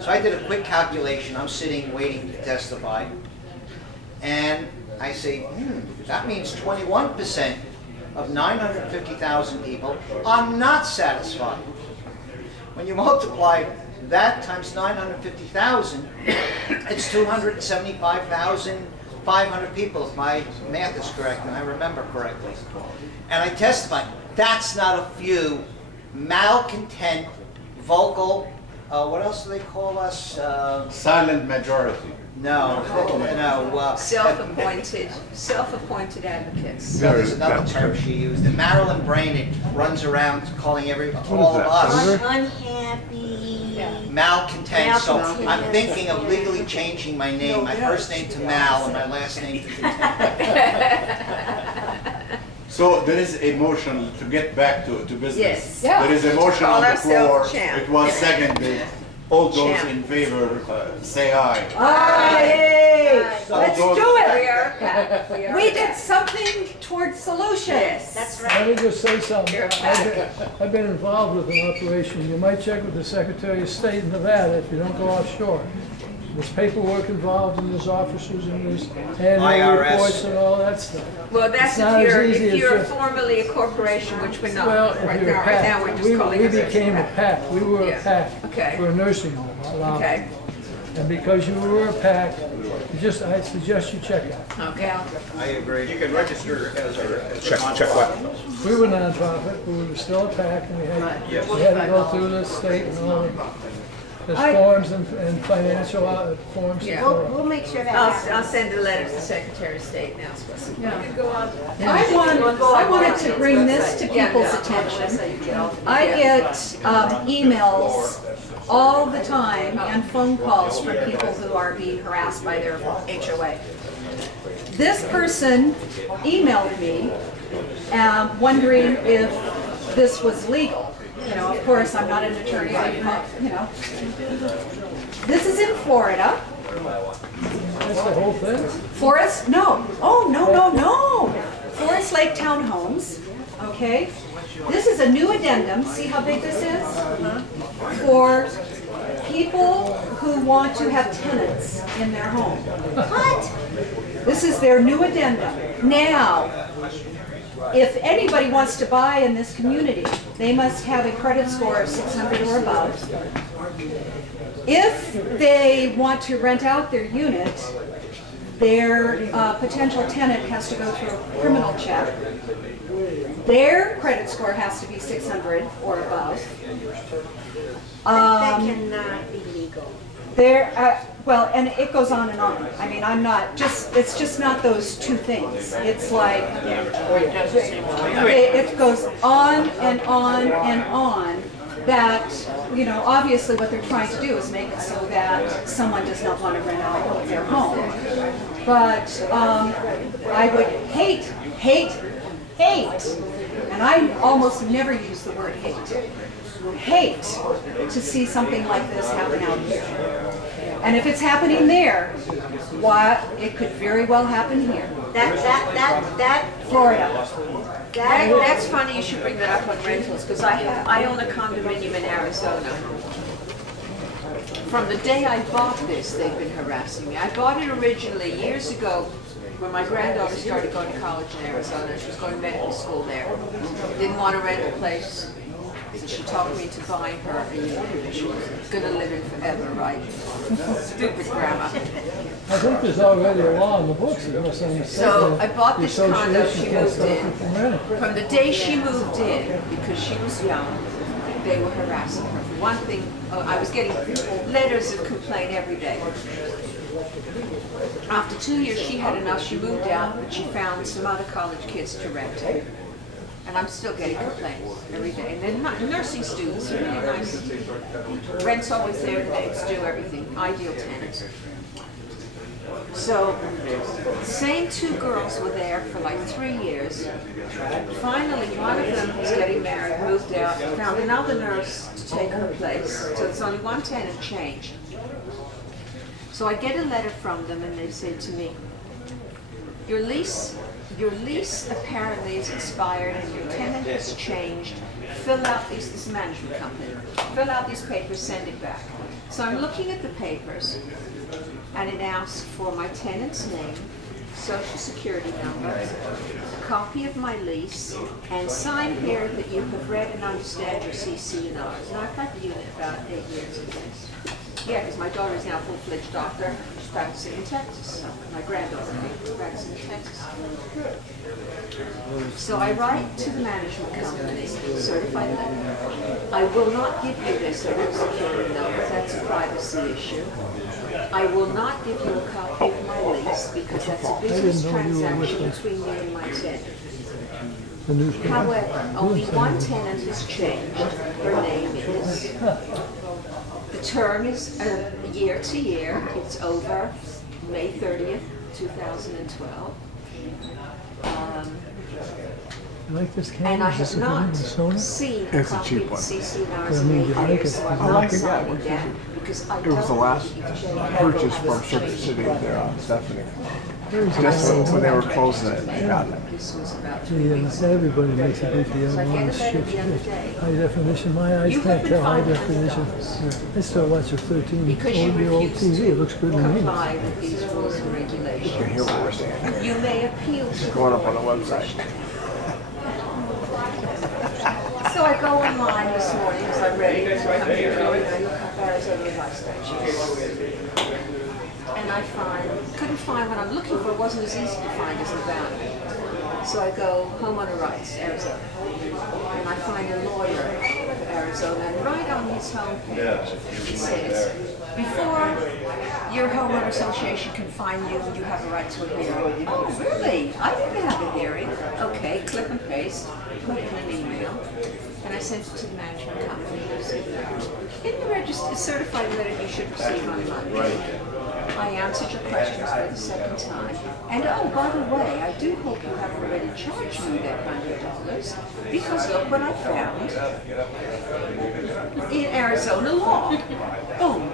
So I did a quick calculation. I'm sitting waiting to testify. And I say, that means 21% of 950,000 people are not satisfied. When you multiply that times 950,000, it's 275,500 people, if my math is correct and I remember correctly. And I testify, that's not a few malcontent, vocal, what else do they call us? Silent majority. No, no. Self-appointed advocates. No, there's another term she used. And Marilyn Brainerd runs around calling all of us unhappy, malcontent. So I'm thinking of legally changing my name, my first name to Mal and my last name to Content. So there is a motion to get back to business. Yes. Yeah. There is a motion on the floor. Champ. It was seconded. All those in favor, say aye. Aye. Let's do We it. are back. We did something towards solutions. Yes, that's right. Let me just say something. You're back. I've been involved with an operation. You might check with the Secretary of State in Nevada if you don't go offshore. There's paperwork involved and there's officers and there's annual IRS. reports and all that stuff. Well, that's It's not if as you're, easy if as you're just- formally a corporation, which we're not. Well, if right you're now, a right now, PAC, we're just calling we ourselves became a PAC. PAC. We were Yeah. a PAC Okay. for a nursing home. Alhambra. Okay. And because you were a PAC, I suggest you check it. Okay. I agree. You can register as a check what? We were nonprofit, but we were still a PAC, and we had to go through the state and all the forms and financial forms. Yeah. We'll make sure that I'll happens. send a letter to the Secretary of State now. I wanted to bring this to people's attention. I get emails all the time and phone calls from people who are being harassed by their HOA. This person emailed me wondering if this was legal. You know, of course, I'm not an attorney, you know. This is in Florida. That's the whole thing? Forest, no. Oh, no. Forest Lake Townhomes, okay? This is a new addendum. See how big this is? For people who want to have tenants in their home. What? This is their new addendum. Now, if anybody wants to buy in this community, they must have a credit score of 600 or above. If they want to rent out their unit, their potential tenant has to go through a criminal check. Their credit score has to be 600 or above. That cannot be legal. Well, and it goes on and on. I mean, it's just not those two things. It's like, it goes on and on and on. That, you know, obviously what they're trying to do is make it so that someone does not want to rent out their home. But I would hate, and I almost never use the word hate to see something like this happen out here. And if it's happening there, it could very well happen here. Florida. That's funny you should bring that up on rentals, because I own a condominium in Arizona. From the day I bought this, they've been harassing me. I bought it originally years ago when my granddaughter started going to college in Arizona. She was going to medical school there. Didn't want to rent a place, so she talked me into buying her a unit. She was going to live it forever, right? Stupid grandma. I think there's already a law in the books. So I bought this condo, she moved in. in. From the day she moved in, because she was young, they were harassing her. For one thing, I was getting letters of complaint every day. After 2 years, she had enough. She moved out, but she found some other college kids to rent. And I'm still getting complaints every day. And they're not nursing students, they're really nice. Rent's always there, the maids do everything, ideal tenants. So, same two girls were there for like 3 years. Finally, one of them was getting married, moved out, found another nurse to take her place. So there's only one tenant change. So I get a letter from them and they say to me, your lease apparently is expired and your tenant has changed. Fill out this management company. Fill out these papers, send it back. So I'm looking at the papers, and it asks for my tenant's name, social security number, a copy of my lease, and sign here that you have read and understand your CC&Rs. Now, I've had the unit about 8 years at least. Yeah, because my daughter is now a full-fledged doctor. She's practicing in Texas. My granddaughter is practicing in Texas. So I write to the management company, certified letter. I will not give you this social security number. That's a privacy issue. I will not give you a copy of my lease because that's a business transaction between me and my tenant. However, only one tenant has changed. Her name is. The term is year to year. It's over May 30th, 2012. Like this And candy? I Is this have a not good Soda? seen a It's a copy cheap of the one. CC&Rs I mean, in you 8 like years, it? so I I will like not it, sign it yet because I It was the don't last believe Jane purchase Ever from has Circuit changed City it. there on Stephanie. There's Just a when they were closing it, they got it. This was about 3 Yeah, weeks ago. everybody makes a big deal. So I on get a this letter shit. the other day. High definition, my eyes You can't have tell high been definition. $500 I still watch a 13-year-old because you refuse TV. It looks to good to me. comply with these rules and You can regulations. hear what we're saying. You may appeal to Going up on the website. So I go online this morning as I'm ready to come here and I look up Arizona life statutes. And I couldn't find what I'm looking for. It wasn't as easy to find as Nevada. So I go homeowner rights, Arizona. And I find a lawyer of Arizona, and right on his homepage it says, before your homeowner association can fine you, you have a right to a hearing. Oh, really? I didn't have a hearing. Okay, clip and paste, put in an email, and I sent it to the management company. I said, in the register, certified letter you should receive on Monday. I answered your questions for the second time. And oh, by the way, I do hope you have already charged me that $100 because look what I found in Arizona law. Boom.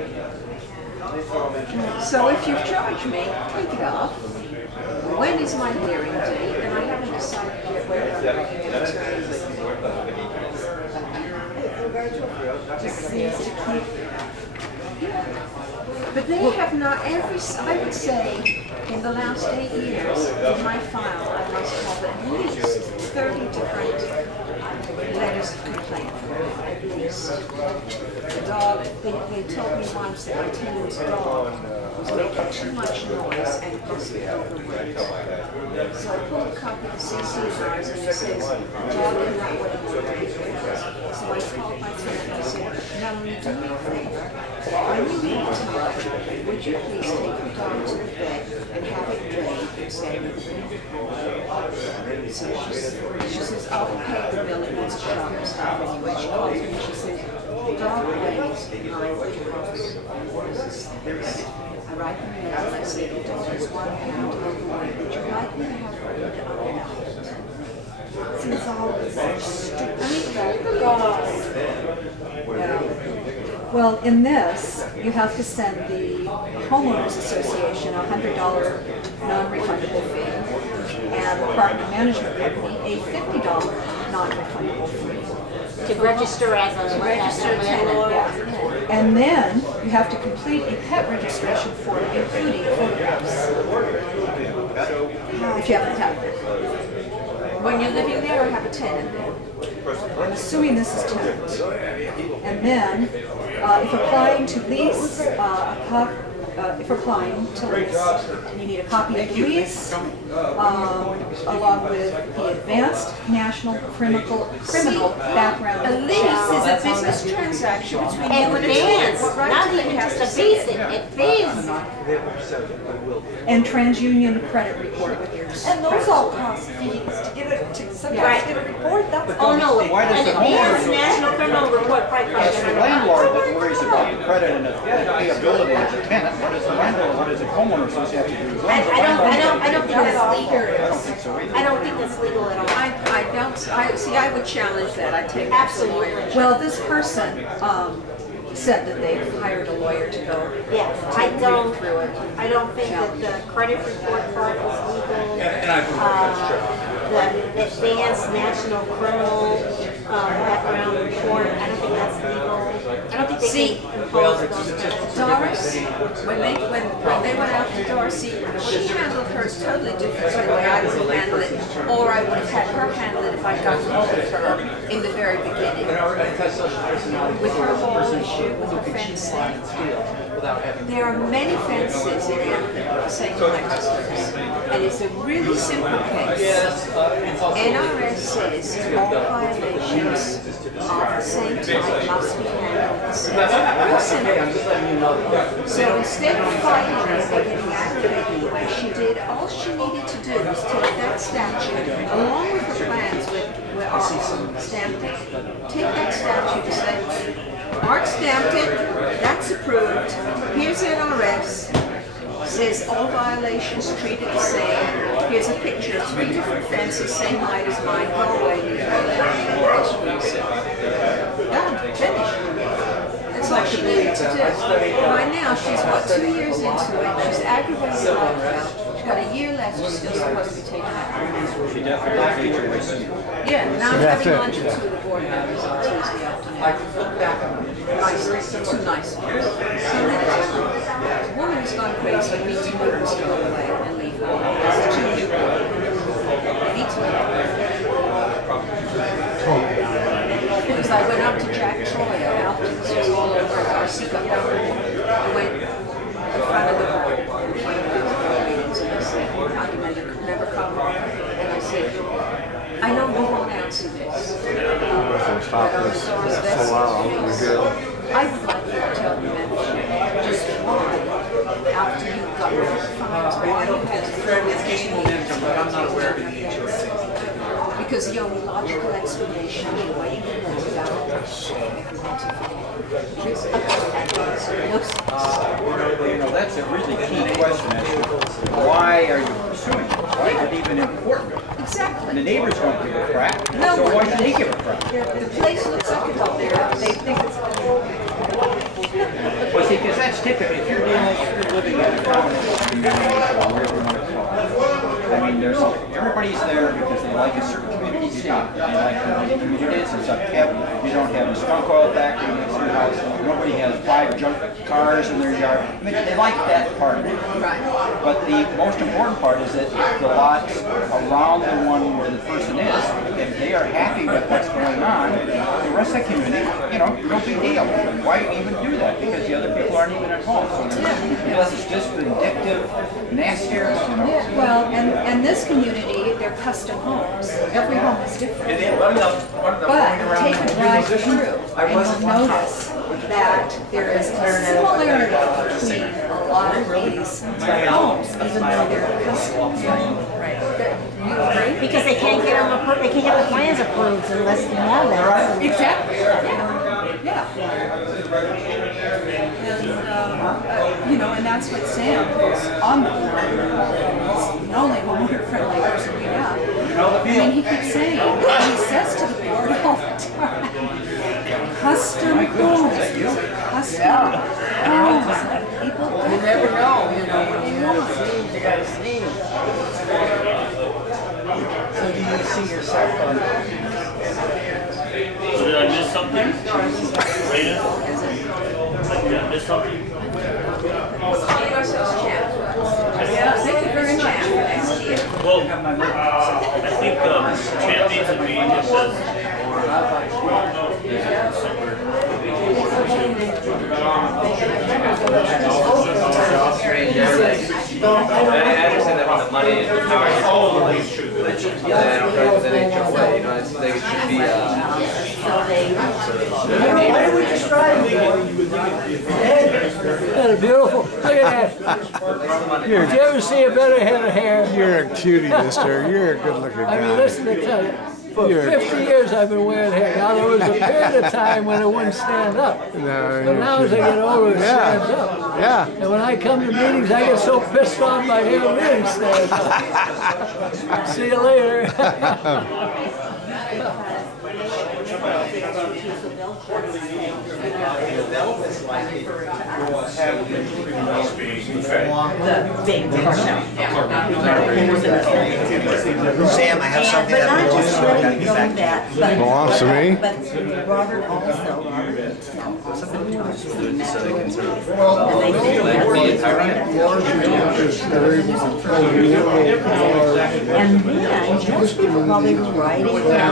So if you've charged me, take it off. When is my hearing date? And I haven't decided yet whether I'm bringing an attorney with me. Just seems to keep. But they have not I would say, in the last 8 years, in my file, I must have at least 30 different letters of complaint, at least. The dog, they told me once that my tenant's dog was making too much noise and possibly overweight. So I pulled a copy of the CC&Rs and it says, dog cannot weigh more than 8 pounds. So I called my tenant and I said, Melanie, do me a favor. When you leave time, would you please take your dog to the vet and have it weighed and examined? So she says, I'll pay the bill, it needs a shop and stuff anyway. She calls me and she says, the dog weighs 9 pounds. I write them in and I say, the dog is 1 pound overweight. Would you like me to have her put it on a diet? Since all this stupid Well, in this, you have to send the homeowners association a $100 non-refundable fee, and the property management company a $50 non-refundable fee. To register as a tenant, Yeah. And then you have to complete a pet registration form, including photographs. If you have a pet. when you're living there or have a tenant there? I'm assuming this is tenant. And then, if applying to lease, if applying to lease, you need a copy of the lease, along with the advanced national criminal background A lease check. is a business transaction between you and a tenant. Advance, What right not do they even have just to a say basic, it? advance. And TransUnion credit report with your And those all cost fees to get it, to sometimes get a report, that's. Oh, no, Why does an the homeowner advanced national criminal report probably costs It's the $100. landlord that worries about the credit and the payability of the tenant. What does the landlord, what does the homeowner associate have to do? I don't think that's I legal. don't think so either. I don't think that's legal at all. I would challenge that. I take that to the lawyer. Absolutely. Well, this person said that they hired a lawyer to go. Yes, I don't think that the credit report part is legal. The advanced national criminal background report, I don't think that's legal. I don't think they See, can impose those. Doris, when they went after Darcy, she handled hers totally different than the way I would have handled it, or I would have had her handle it if I'd gotten hold of her in the very beginning. With her whole issue, with her fencing, there are many fences in St. Michael's, and it's a really simple case. NRS says all violations of the same type must be handled the same. Real simple. So instead of fighting it and getting aggravated the way she did, all she needed to do was take that statute, along with her plans with Art stamped it, take that statute and say, Art stamped it, that's approved, here's NRS, says all violations treated the same. Here's a picture of 3 different fences, same height as mine, go away, leave me alone. Done, finished. That's all she needed to do. By now, she's what, 2 years into it, she's aggravated Lockwell. She's got a year left, she's still supposed to be taken out. She definitely featured my senior. Yeah, now I'm having lunch with 2 of the board members on Tuesday afternoon. Nice, 2 nice ones. So the woman has gone crazy, needs to move and go away and leave her. There's 2 new board members. They need to leave. Because I went up to Jack Troy after this was all over, Darcy got down. I went in front of the board, in front of the meetings, and I said, how do you never come? And I said, I know you won't answer this. But on the source vestige, I would like you to tell the membership just why, after you got rid of the fines, why you had to throw this change. But I'm not aware of any HOA. Because the only logical explanation is the way you can let it out. That's a really key question as to why are you pursuing it? Why is it even important? Exactly. And the neighbors don't give a crap, No so one why should they does. give a crap? The place looks like it's up there. They think it's. Well, see, because that's typically, if you're living in a common community or whatever you want to call it, I mean, everybody's there because they like a certain community style. They like the community is, it's up kept. You don't have a skunk oil factory next to your house. Nobody has 5 junk cars in their yard. I mean, they like that part of it. Right. But the most important part is that the lots around the one where the person is, if they are happy with what's going on, the rest of the community, no big deal. Why even do that? Because the other people aren't even at home. So unless it's just vindictive, nastier, Well, and this community, they're custom homes. Every home is different. But take a drive through and you'll notice that there is a similarity between a lot of these homes, even though they're custom. Right. You agree? Because they can't get them, they can't get the plans approved unless they have them. Exactly. Yeah. And, and that's what Sam, who's on the board, is the only homeowner-friendly person we have. I mean, he keeps saying, he says to the board all the time, custom homes, custom homes. People You never know, what you want. You gotta see. So do you see yourself on So did I miss something? Rita? Did I miss something? Thank you very much. Well, I think Champ needs to be just I understand that when the money and the power is all I don't represent HOA, I think it should be What are we describing Got a beautiful, look at that. Did you ever see a better head of hair? You're a cutie, mister. You're a good-looking guy. I mean, listen to tell you. For 50 years I've been wearing hair. Now there was a period of time when it wouldn't stand up. No, But now as I get older, it stands up. Yeah. And when I come to meetings, I get so pissed off my hair really stands up. See you later. have The big picture. Sam, I have something But that not belongs just to you. I gotta letting get know back to you. that, but. Belongs to me? But Robert also, and they think and then, most people while they were writing, and